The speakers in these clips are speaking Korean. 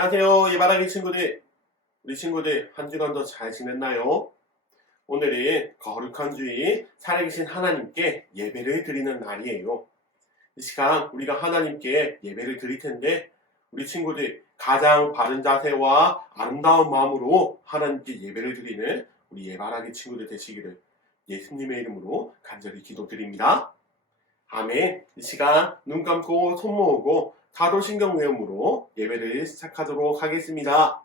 안녕하세요, 예바라기 친구들. 우리 친구들 한 주간도 잘 지냈나요? 오늘은 거룩한 주일 살아계신 하나님께 예배를 드리는 날이에요. 이 시간 우리가 하나님께 예배를 드릴 텐데 우리 친구들 가장 바른 자세와 아름다운 마음으로 하나님께 예배를 드리는 우리 예바라기 친구들 되시기를 예수님의 이름으로 간절히 기도드립니다. 아멘. 이 시간 눈 감고 손 모으고 사도신경 외움으로 예배를 시작하도록 하겠습니다.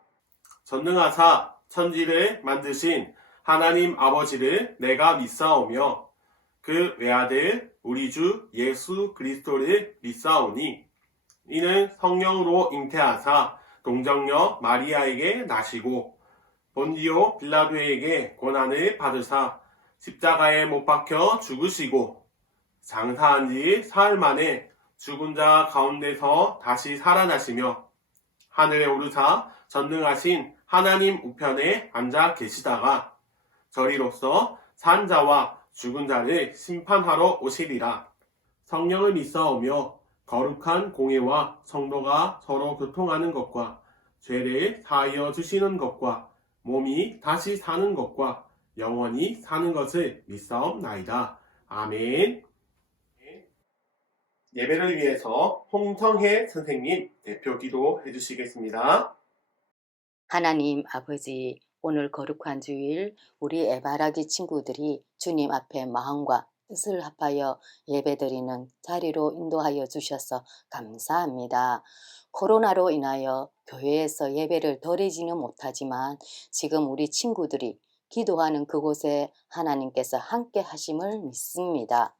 전능하사 천지를 만드신 하나님 아버지를 내가 믿사오며 그 외아들 우리 주 예수 그리스도를 믿사오니 이는 성령으로 잉태하사 동정녀 마리아에게 나시고 본디오 빌라도에게 고난을 받으사 십자가에 못 박혀 죽으시고 장사한 지 사흘 만에 죽은 자 가운데서 다시 살아나시며 하늘에 오르사 전능하신 하나님 우편에 앉아 계시다가 저리로서 산 자와 죽은 자를 심판하러 오시리라. 성령을 믿사오며 거룩한 공예와 성도가 서로 교통하는 것과 죄를 사하여 주시는 것과 몸이 다시 사는 것과 영원히 사는 것을 믿사옵나이다. 아멘. 예배를 위해서 홍성혜 선생님 대표 기도 해주시겠습니다. 하나님 아버지, 오늘 거룩한 주일 우리 에바라기 친구들이 주님 앞에 마음과 뜻을 합하여 예배드리는 자리로 인도하여 주셔서 감사합니다. 코로나로 인하여 교회에서 예배를 드리지는 못하지만 지금 우리 친구들이 기도하는 그곳에 하나님께서 함께 하심을 믿습니다.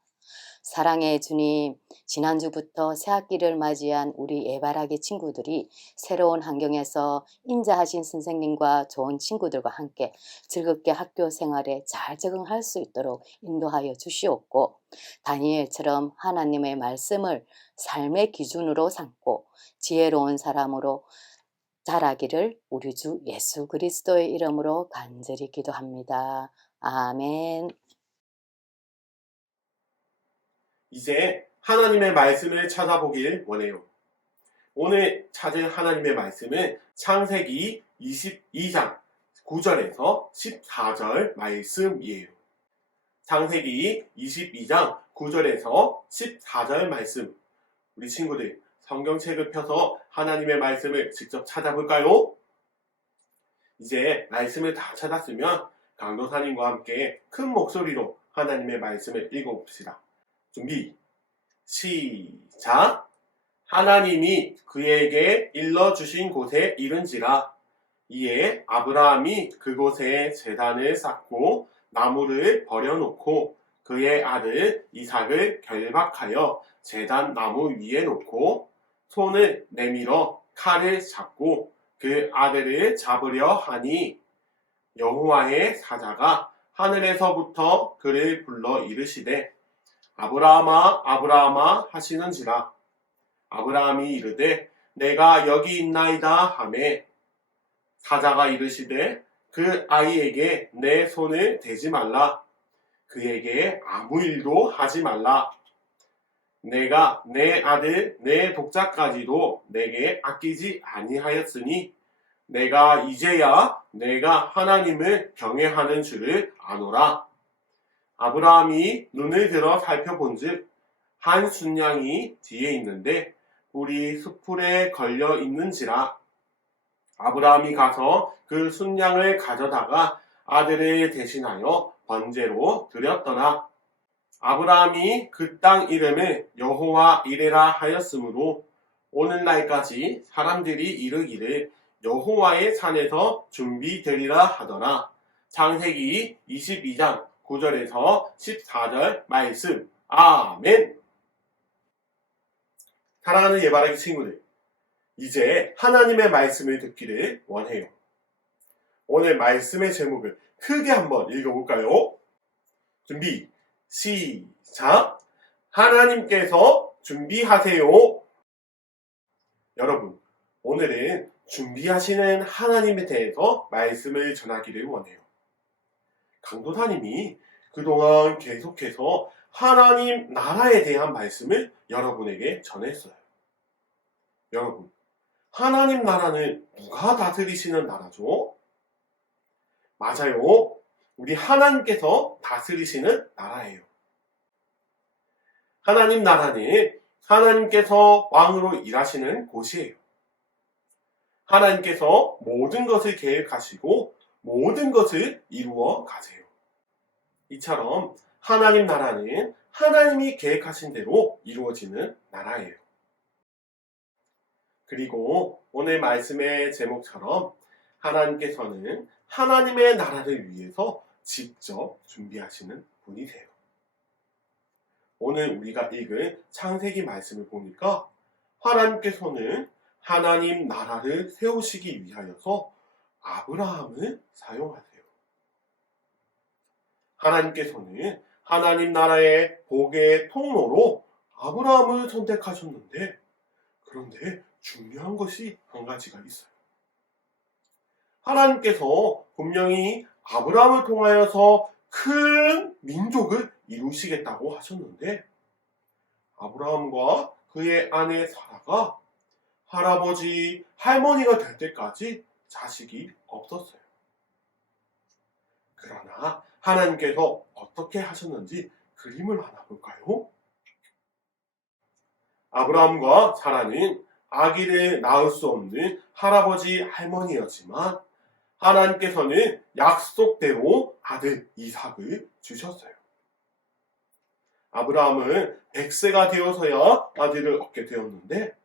사랑의 주님, 지난주부터 새학기를 맞이한 우리 예바라기 친구들이 새로운 환경에서 인자하신 선생님과 좋은 친구들과 함께 즐겁게 학교 생활에 잘 적응할 수 있도록 인도하여 주시옵고, 다니엘처럼 하나님의 말씀을 삶의 기준으로 삼고 지혜로운 사람으로 자라기를 우리 주 예수 그리스도의 이름으로 간절히 기도합니다. 아멘. 이제 하나님의 말씀을 찾아보길 원해요. 오늘 찾을 하나님의 말씀은 창세기 22장 9절에서 14절 말씀이에요. 창세기 22장 9절에서 14절 말씀. 우리 친구들 성경책을 펴서 하나님의 말씀을 직접 찾아볼까요? 이제 말씀을 다 찾았으면 강도사님과 함께 큰 목소리로 하나님의 말씀을 읽어봅시다. 준비, 시작! 하나님이 그에게 일러주신 곳에 이른지라. 이에 아브라함이 그곳에 제단을 쌓고 나무를 버려놓고 그의 아들 이삭을 결박하여 제단 나무 위에 놓고 손을 내밀어 칼을 잡고 그 아들을 잡으려 하니 여호와의 사자가 하늘에서부터 그를 불러 이르시되 아브라함아 아브라함아 하시는지라. 아브라함이 이르되 내가 여기 있나이다 하매 사자가 이르시되 그 아이에게 내 손을 대지 말라. 그에게 아무 일도 하지 말라. 내가 내 아들 내 독자까지도 내게 아끼지 아니하였으니 내가 이제야 내가 하나님을 경외하는 줄을 아노라. 아브라함이 눈을 들어 살펴본즉 한 순양이 뒤에 있는데 뿔이 숯불에 걸려 있는지라. 아브라함이 가서 그 순양을 가져다가 아들을 대신하여 번제로 드렸더라. 아브라함이 그 땅 이름을 여호와 이레라 하였으므로 오늘날까지 사람들이 이르기를 여호와의 산에서 준비되리라 하더라. 창세기 22장 9절에서 14절 말씀. 아멘. 사랑하는 예바라기 친구들, 이제 하나님의 말씀을 듣기를 원해요. 오늘 말씀의 제목을 크게 한번 읽어볼까요? 준비, 시작! 하나님께서 준비하세요. 여러분, 오늘은 준비하시는 하나님에 대해서 말씀을 전하기를 원해요. 강도사님이 그동안 계속해서 하나님 나라에 대한 말씀을 여러분에게 전했어요. 여러분, 하나님 나라는 누가 다스리시는 나라죠? 맞아요. 우리 하나님께서 다스리시는 나라예요. 하나님 나라는 하나님께서 왕으로 일하시는 곳이에요. 하나님께서 모든 것을 계획하시고 모든 것을 이루어 가세요. 이처럼 하나님 나라는 하나님이 계획하신 대로 이루어지는 나라예요. 그리고 오늘 말씀의 제목처럼 하나님께서는 하나님의 나라를 위해서 직접 준비하시는 분이세요. 오늘 우리가 읽은 창세기 말씀을 보니까 하나님께서는 하나님 나라를 세우시기 위하여서 아브라함을 사용하세요. 하나님께서는 하나님 나라의 복의 통로로 아브라함을 선택하셨는데, 그런데 중요한 것이 한 가지가 있어요. 하나님께서 분명히 아브라함을 통하여서 큰 민족을 이루시겠다고 하셨는데, 아브라함과 그의 아내 사라가 할아버지, 할머니가 될 때까지 자식이 없었어요. 그러나 하나님께서 어떻게 하셨는지 그림을 하나 볼까요? 아브라함과 사라는 아기를 낳을 수 없는 할아버지, 할머니였지만 하나님께서는 약속대로 아들 이삭을 주셨어요. 아브라함은 100세가 되어서야 아들을 얻게 되었는데,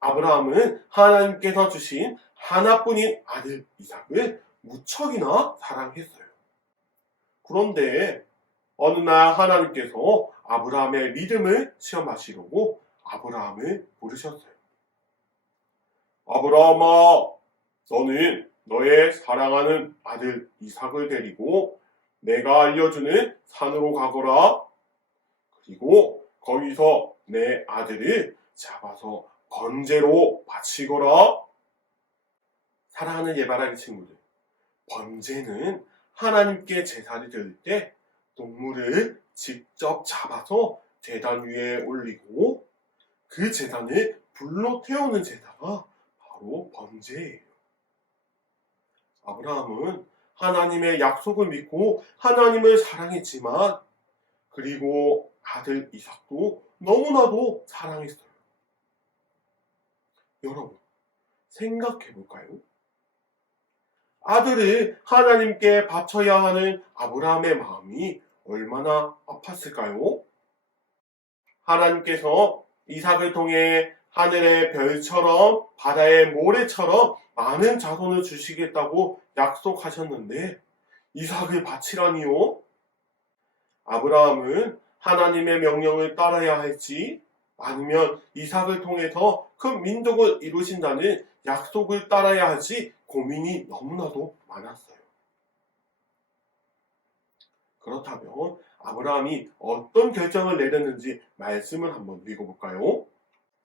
아브라함은 하나님께서 주신 하나뿐인 아들 이삭을 무척이나 사랑했어요. 그런데 어느 날 하나님께서 아브라함의 믿음을 시험하시려고 아브라함을 부르셨어요. 아브라함아, 너는 너의 사랑하는 아들 이삭을 데리고 내가 알려주는 산으로 가거라. 그리고 거기서 내 아들을 잡아서 번제로 바치거라. 사랑하는 예바라기 친구들, 번제는 하나님께 제사를 드릴 때 동물을 직접 잡아서 제단 위에 올리고 그 제단을 불로 태우는 제사가 바로 번제예요. 아브라함은 하나님의 약속을 믿고 하나님을 사랑했지만, 그리고 아들 이삭도 너무나도 사랑했어요. 여러분, 생각해 볼까요? 아들을 하나님께 바쳐야 하는 아브라함의 마음이 얼마나 아팠을까요? 하나님께서 이삭을 통해 하늘의 별처럼 바다의 모래처럼 많은 자손을 주시겠다고 약속하셨는데 이삭을 바치라니요? 아브라함은 하나님의 명령을 따라야 할지, 아니면 이삭을 통해서 큰 민족을 이루신다는 약속을 따라야 할지 고민이 너무나도 많았어요. 그렇다면 아브라함이 어떤 결정을 내렸는지 말씀을 한번 읽어볼까요?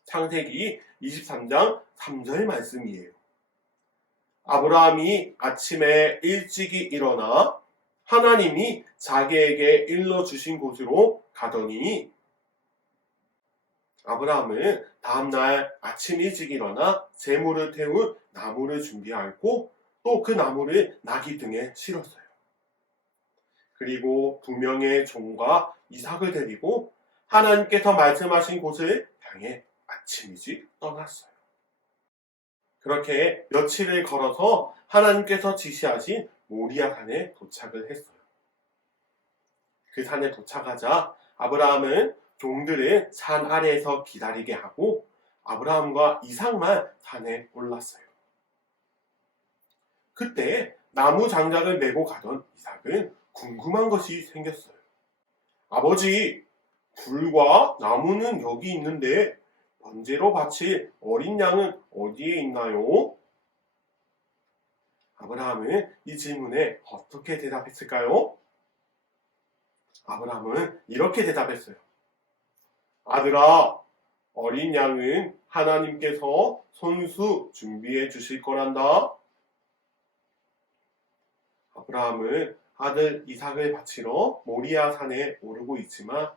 창세기 23장 3절 말씀이에요. 아브라함이 아침에 일찍이 일어나 하나님이 자기에게 일러주신 곳으로 가더니, 아브라함은 다음날 아침 일찍 일어나 제물을 태울 나무를 준비하고 또 그 나무를 나귀 등에 실었어요. 그리고 2명의 종과 이삭을 데리고 하나님께서 말씀하신 곳을 향해 아침 일찍 떠났어요. 그렇게 며칠을 걸어서 하나님께서 지시하신 모리아 산에 도착을 했어요. 그 산에 도착하자 아브라함은 종들을 산 아래에서 기다리게 하고 아브라함과 이삭만 산에 올랐어요. 그때 나무 장작을 메고 가던 이삭은 궁금한 것이 생겼어요. 아버지, 불과 나무는 여기 있는데 번제로 바칠 어린 양은 어디에 있나요? 아브라함은 이 질문에 어떻게 대답했을까요? 아브라함은 이렇게 대답했어요. 아들아, 어린 양은 하나님께서 손수 준비해 주실 거란다. 아브라함은 아들 이삭을 바치러 모리아 산에 오르고 있지만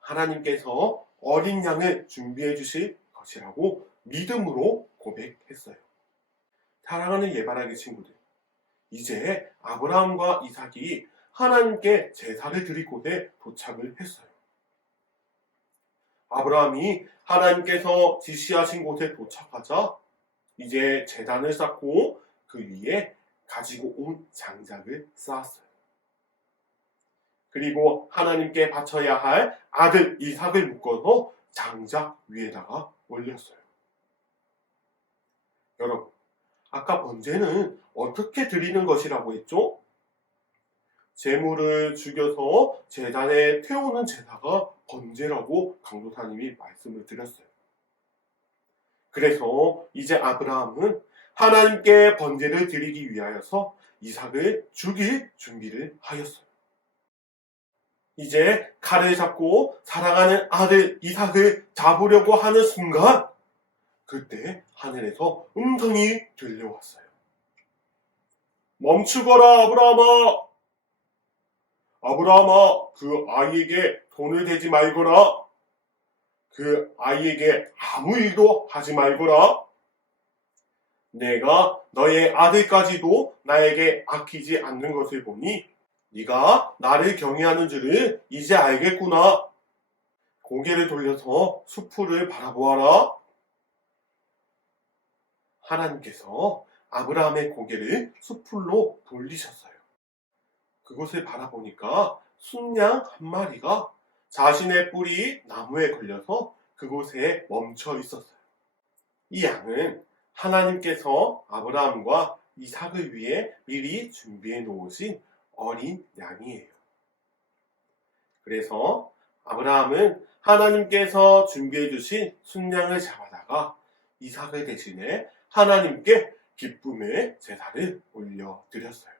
하나님께서 어린 양을 준비해 주실 것이라고 믿음으로 고백했어요. 사랑하는 예바라기 친구들, 이제 아브라함과 이삭이 하나님께 제사를 드릴 곳에 도착을 했어요. 아브라함이 하나님께서 지시하신 곳에 도착하자 이제 제단을 쌓고 그 위에 가지고 온 장작을 쌓았어요. 그리고 하나님께 바쳐야 할 아들 이삭을 묶어서 장작 위에다가 올렸어요. 여러분, 아까 번제는 어떻게 드리는 것이라고 했죠? 제물을 죽여서 제단에 태우는 제사가 번제라고 강도사님이 말씀을 드렸어요. 그래서 이제 아브라함은 하나님께 번제를 드리기 위하여서 이삭을 죽일 준비를 하였어요. 이제 칼을 잡고 사랑하는 아들 이삭을 잡으려고 하는 순간 그때 하늘에서 음성이 들려왔어요. 멈추거라 아브라함아! 아브라함아, 그 아이에게 손을 대지 말거라. 그 아이에게 아무 일도 하지 말거라. 내가 너의 아들까지도 나에게 아끼지 않는 것을 보니 네가 나를 경외하는 줄을 이제 알겠구나. 고개를 돌려서 숲을 바라보아라. 하나님께서 아브라함의 고개를 숲으로 돌리셨어요. 그곳을 바라보니까 순양 한 마리가 자신의 뿔이 나무에 걸려서 그곳에 멈춰 있었어요. 이 양은 하나님께서 아브라함과 이삭을 위해 미리 준비해 놓으신 어린 양이에요. 그래서 아브라함은 하나님께서 준비해 주신 순양을 잡아다가 이삭을 대신해 하나님께 기쁨의 제사를 올려드렸어요.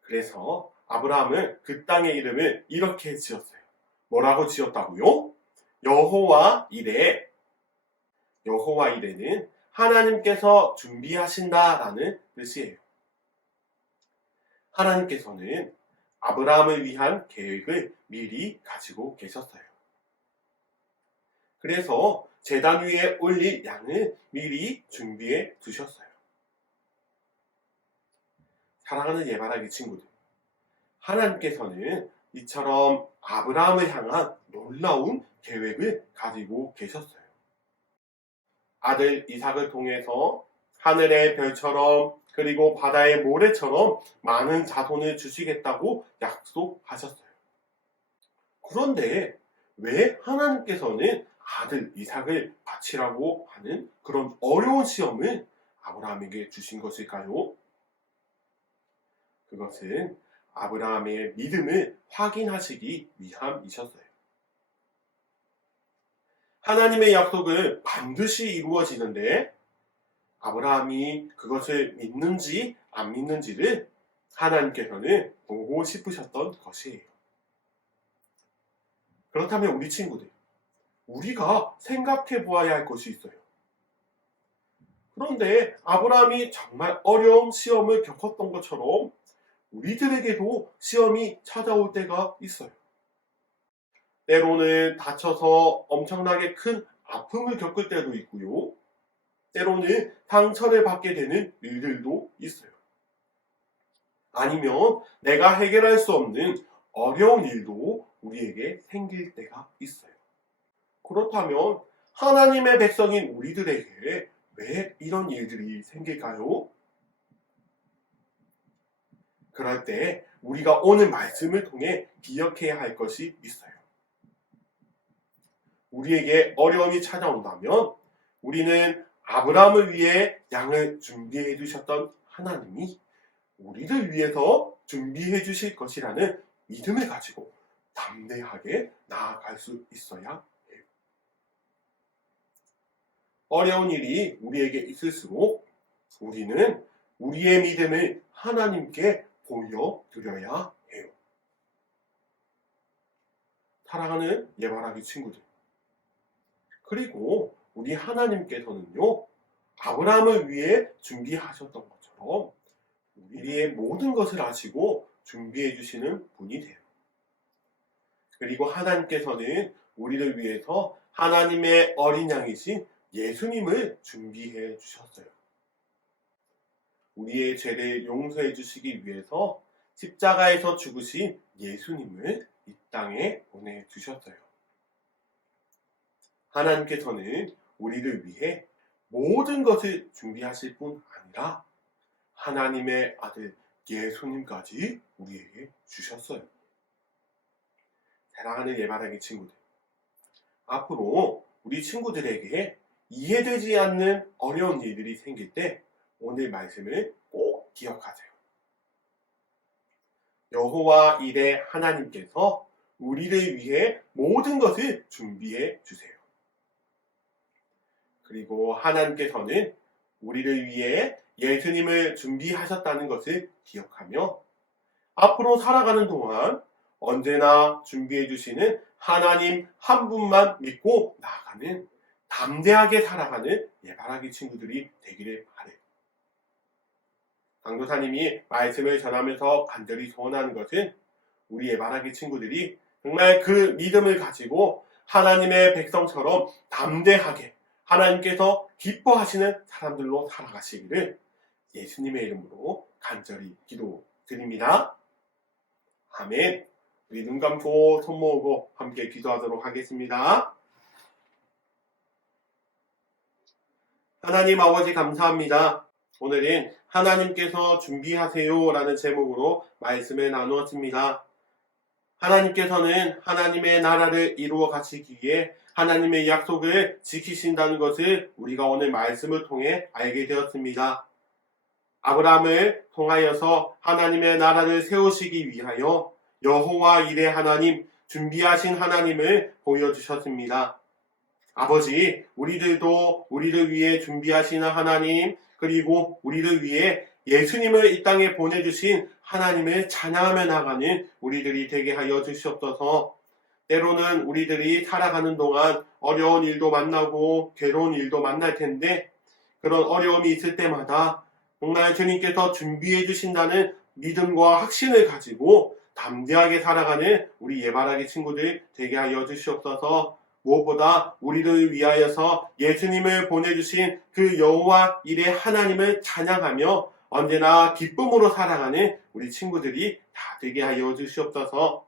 그래서 아브라함은 그 땅의 이름을 이렇게 지었어요. 뭐라고 지었다고요? 여호와 이레. 여호와 이레는 하나님께서 준비하신다라는 뜻이에요. 하나님께서는 아브라함을 위한 계획을 미리 가지고 계셨어요. 그래서 제단 위에 올릴 양을 미리 준비해 두셨어요. 사랑하는 예바라기 친구들, 하나님께서는 이처럼 아브라함을 향한 놀라운 계획을 가지고 계셨어요. 아들 이삭을 통해서 하늘의 별처럼 그리고 바다의 모래처럼 많은 자손을 주시겠다고 약속하셨어요. 그런데 왜 하나님께서는 아들 이삭을 바치라고 하는 그런 어려운 시험을 아브라함에게 주신 것일까요? 그것은 아브라함의 믿음을 확인하시기 위함이셨어요. 하나님의 약속은 반드시 이루어지는데 아브라함이 그것을 믿는지 안 믿는지를 하나님께서는 보고 싶으셨던 것이에요. 그렇다면 우리 친구들, 우리가 생각해 보아야 할 것이 있어요. 그런데 아브라함이 정말 어려운 시험을 겪었던 것처럼 우리들에게도 시험이 찾아올 때가 있어요. 때로는 다쳐서 엄청나게 큰 아픔을 겪을 때도 있고요. 때로는 상처를 받게 되는 일들도 있어요. 아니면 내가 해결할 수 없는 어려운 일도 우리에게 생길 때가 있어요. 그렇다면 하나님의 백성인 우리들에게 왜 이런 일들이 생길까요? 그럴 때 우리가 오늘 말씀을 통해 기억해야 할 것이 있어요. 우리에게 어려움이 찾아온다면 우리는 아브라함을 위해 양을 준비해 주셨던 하나님이 우리를 위해서 준비해 주실 것이라는 믿음을 가지고 담대하게 나아갈 수 있어야 해요. 어려운 일이 우리에게 있을수록 우리는 우리의 믿음을 하나님께 보여드려야 해요. 사랑하는 예바라기 친구들, 그리고 우리 하나님께서는요, 아브라함을 위해 준비하셨던 것처럼 우리의 모든 것을 아시고 준비해 주시는 분이 돼요. 그리고 하나님께서는 우리를 위해서 하나님의 어린 양이신 예수님을 준비해 주셨어요. 우리의 죄를 용서해 주시기 위해서 십자가에서 죽으신 예수님을 이 땅에 보내주셨어요. 하나님께서는 우리를 위해 모든 것을 준비하실 뿐 아니라 하나님의 아들 예수님까지 우리에게 주셨어요. 사랑하는 예바라기 친구들, 앞으로 우리 친구들에게 이해되지 않는 어려운 일들이 생길 때 오늘 말씀을 꼭 기억하세요. 여호와 이레 하나님께서 우리를 위해 모든 것을 준비해 주세요. 그리고 하나님께서는 우리를 위해 예수님을 준비하셨다는 것을 기억하며 앞으로 살아가는 동안 언제나 준비해 주시는 하나님 한 분만 믿고 나아가는 담대하게 살아가는 예바라기 친구들이 되기를 바래요. 강도사님이 말씀을 전하면서 간절히 소원하는 것은 우리 예바라기 친구들이 정말 그 믿음을 가지고 하나님의 백성처럼 담대하게 하나님께서 기뻐하시는 사람들로 살아가시기를 예수님의 이름으로 간절히 기도드립니다. 아멘. 우리 눈 감고 손 모으고 함께 기도하도록 하겠습니다. 하나님 아버지 감사합니다. 오늘은 하나님께서 준비하세요 라는 제목으로 말씀을 나누었습니다. 하나님께서는 하나님의 나라를 이루어 가시기 위해 하나님의 약속을 지키신다는 것을 우리가 오늘 말씀을 통해 알게 되었습니다. 아브라함을 통하여서 하나님의 나라를 세우시기 위하여 여호와 이레 하나님, 준비하신 하나님을 보여주셨습니다. 아버지, 우리들도 우리를 위해 준비하시는 하나님, 그리고 우리를 위해 예수님을 이 땅에 보내주신 하나님을 찬양하며 나가는 우리들이 되게 하여 주시옵소서. 때로는 우리들이 살아가는 동안 어려운 일도 만나고 괴로운 일도 만날 텐데 그런 어려움이 있을 때마다 정말 주님께서 준비해 주신다는 믿음과 확신을 가지고 담대하게 살아가는 우리 예바라기 친구들 되게 하여 주시옵소서. 무엇보다 우리를 위하여서 예수님을 보내주신 그 여호와 이레 하나님을 찬양하며 언제나 기쁨으로 살아가는 우리 친구들이 다 되게 하여 주시옵소서.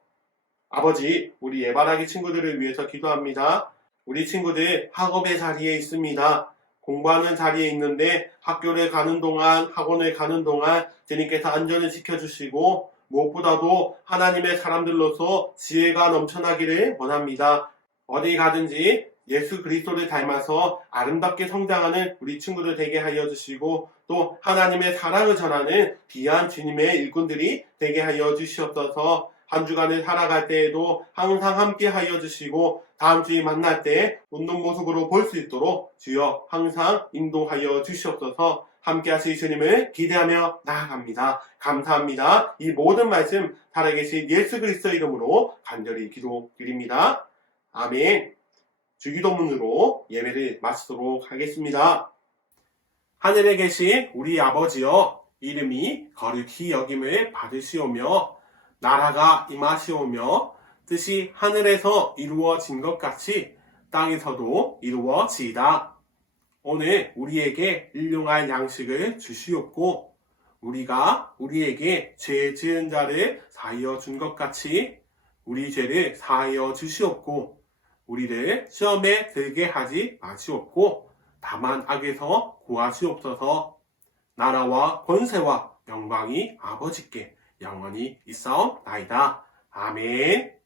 아버지, 우리 예바라기 친구들을 위해서 기도합니다. 우리 친구들 학업의 자리에 있습니다. 공부하는 자리에 있는데 학교를 가는 동안, 학원을 가는 동안 주님께서 안전을 지켜주시고 무엇보다도 하나님의 사람들로서 지혜가 넘쳐나기를 원합니다. 어디 가든지 예수 그리스도를 닮아서 아름답게 성장하는 우리 친구들 되게 하여 주시고 또 하나님의 사랑을 전하는 귀한 주님의 일꾼들이 되게 하여 주시옵소서. 한 주간을 살아갈 때에도 항상 함께 하여 주시고 다음 주에 만날 때 웃는 모습으로 볼 수 있도록 주여 항상 인도하여 주시옵소서. 함께 하실 주님을 기대하며 나아갑니다. 감사합니다. 이 모든 말씀 살아계신 예수 그리스도 이름으로 간절히 기도드립니다. 아멘. 주기도문으로 예배를 마치도록 하겠습니다. 하늘에 계신 우리 아버지여, 이름이 거룩히 여김을 받으시오며 나라가 임하시오며 뜻이 하늘에서 이루어진 것 같이 땅에서도 이루어지이다. 오늘 우리에게 일용할 양식을 주시옵고 우리가 우리에게 죄 지은 자를 사하여 준 것 같이 우리 죄를 사하여 주시옵고 우리를 시험에 들게 하지 마시옵고 다만 악에서 구하시옵소서. 나라와 권세와 영광이 아버지께 영원히 있사옵나이다. 아멘.